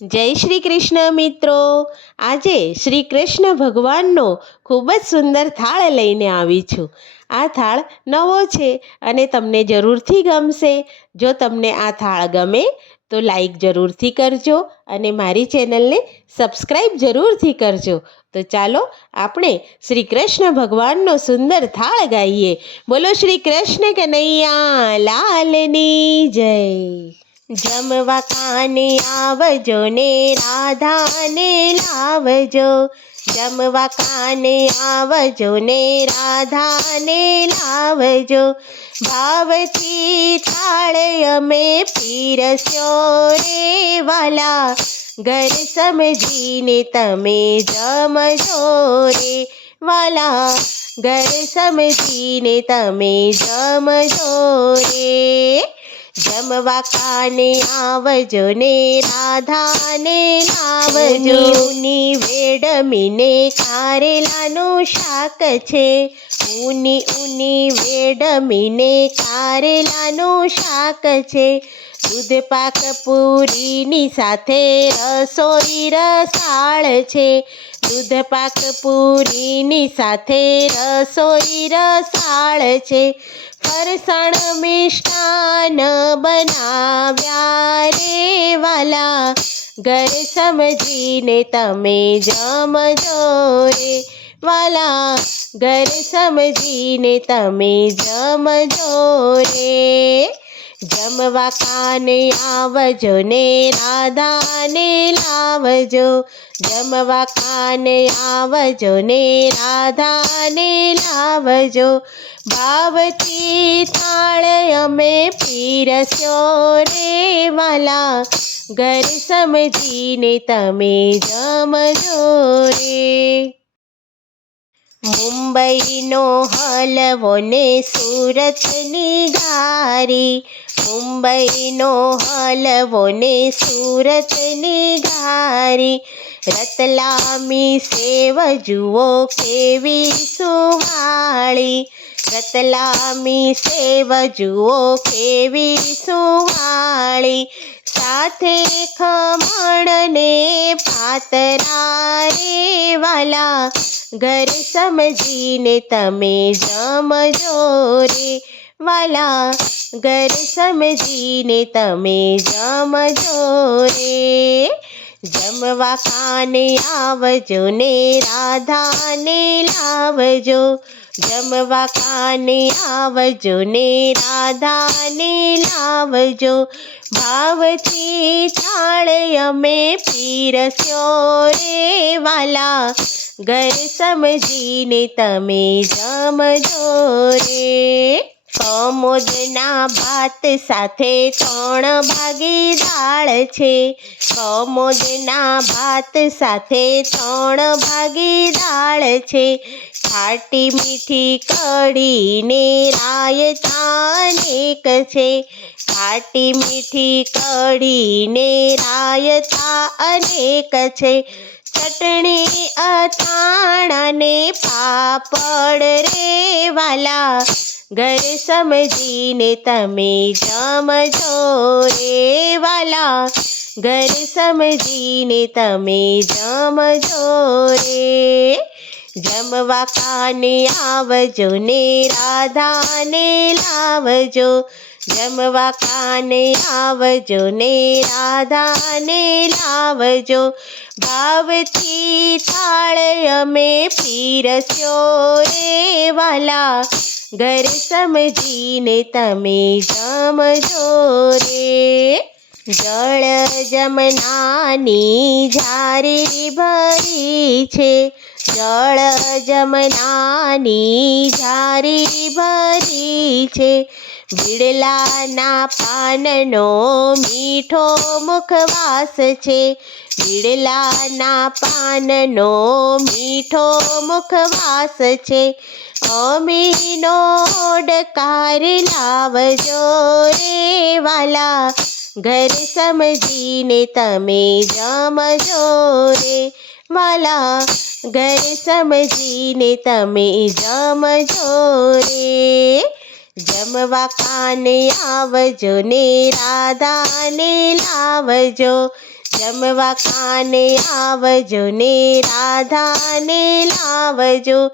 જય શ્રી કૃષ્ણ મિત્રો. આજે શ્રી કૃષ્ણ ભગવાનનો ખૂબ જ સુંદર થાળ લઈને આવી છું. આ થાળ નવો છે અને તમને જરૂરથી ગમશે. જો તમને આ થાળ ગમે તો લાઈક જરૂરથી કરજો અને મારી ચેનલને સબસ્ક્રાઈબ જરૂરથી કરજો. તો ચાલો આપણે શ્રી કૃષ્ણ ભગવાનનો સુંદર થાળ ગાઈએ. બોલો શ્રી કૃષ્ણ કનૈયા લાલની જય. જમવા કાને આવજો ને રાધાને લાવજો. જમવા કાને આવજો ને રાધાને લાવજો. ભાવથી થાળ અમે પીરસ્યો રે વાલા. ઘર સમજીને તમે જમજો રે વાલા. ઘર સમજીને તમે જમજો રે. જમવા કાને આવજો ને રાધાને લાવજો. ઊની વેડમીને કારેલાનું શાક છે. ઊની વેડમીને કારેલાનું શાક છે. દૂધ પાક પૂરીની સાથે રસોઈ રસાળ છે. દૂધ પાક પૂરીની સાથે રસોઈ રસાળ છે. ફરસાણ મિષ્ટાન બનાવ્યા રે વાલા. ઘર સમજીને તમે જમજો રે વાલા. ઘર સમજીને તમે જમજો રે. જમવા કાને આવજો ને રાધાને લાવજો. જમવા કાને આવજો ને રાધાને લાવજો. ભાવથી થાળ અમે પીરસ્યો રે વાલા. ઘર સમજીને તમે જમજો રે. મુંબઈનો હલવો ને સુરતની ઘારી. મુંબઈનો હલવો ને સુરતની ઘારી. રતલામી સેવ જુઓ કેવી સુવાળી. રતલામી સેવ જુઓ કેવી સુવાળી. સાથે ખમણ ને પાતરા રે વાલા. ઘર સમજીને તમે જમજો રે વાલા. ઘર સમજીને તમે જમજો રે. જમવા કાને આવજો ને રાધાને લાવજો. જમવા કાને આવજો ને રાધાને લાવજો. ભાવથી થાળ અમે પીરસ્યો રે વાલા. ઘર સમજીને તમે જમજો રે. કમોદના ભાત સાથે 3 ભાગી દાળ છે. કમોદના ભાત સાથે 3 ભાગી દાળ છે. ખાટી મીઠી કઢી ને રાયતા અનેક છે. ખાટી મીઠી કઢી ને રાયતા અનેક છે. ચટણી અથાણા ને પાપડ રે વાલા. ઘર સમજીને તમે જમજો રે વાલા. ઘર સમજીને તમે જમજો રે. જમવા કાને આવજો ને રાધાને લાવજો. જમવા કાને આવજો ને રાધાને લાવજો. ભાવથી થાળ અમે પીરસ્યો રે વાલા. ઘર સમજીને તમે જમજો રે. જળ જમનાની ઝારી ભરી છે. જળ જમનાની ઝારી ભરી છે. બીડલાના પાનનો મીઠો મુખવાસ છે. બીડલાના પાનનો મીઠો મુખવાસ છે. અમીનો ડકાર લાવજો રે વાલા. ઘર સમજીને તમે જમજો રે વાલા. ઘર સમજીને તમે જમજો રે. જમવા કાને આવજો ને રાધાને લાવજો. જમવા ખાને આવજો ને રાધાને લાવજો,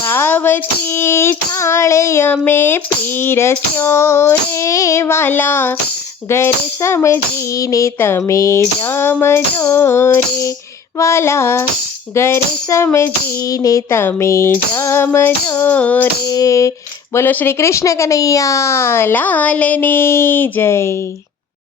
ભાવથી થાળ અમે પીરસ્યો રે વાલા, ઘર સમજીને તમે જમજો રે વાલા, ઘર સમજીને તમે જમજો રે. બોલો શ્રી કૃષ્ણ કનૈયા લાલની જય.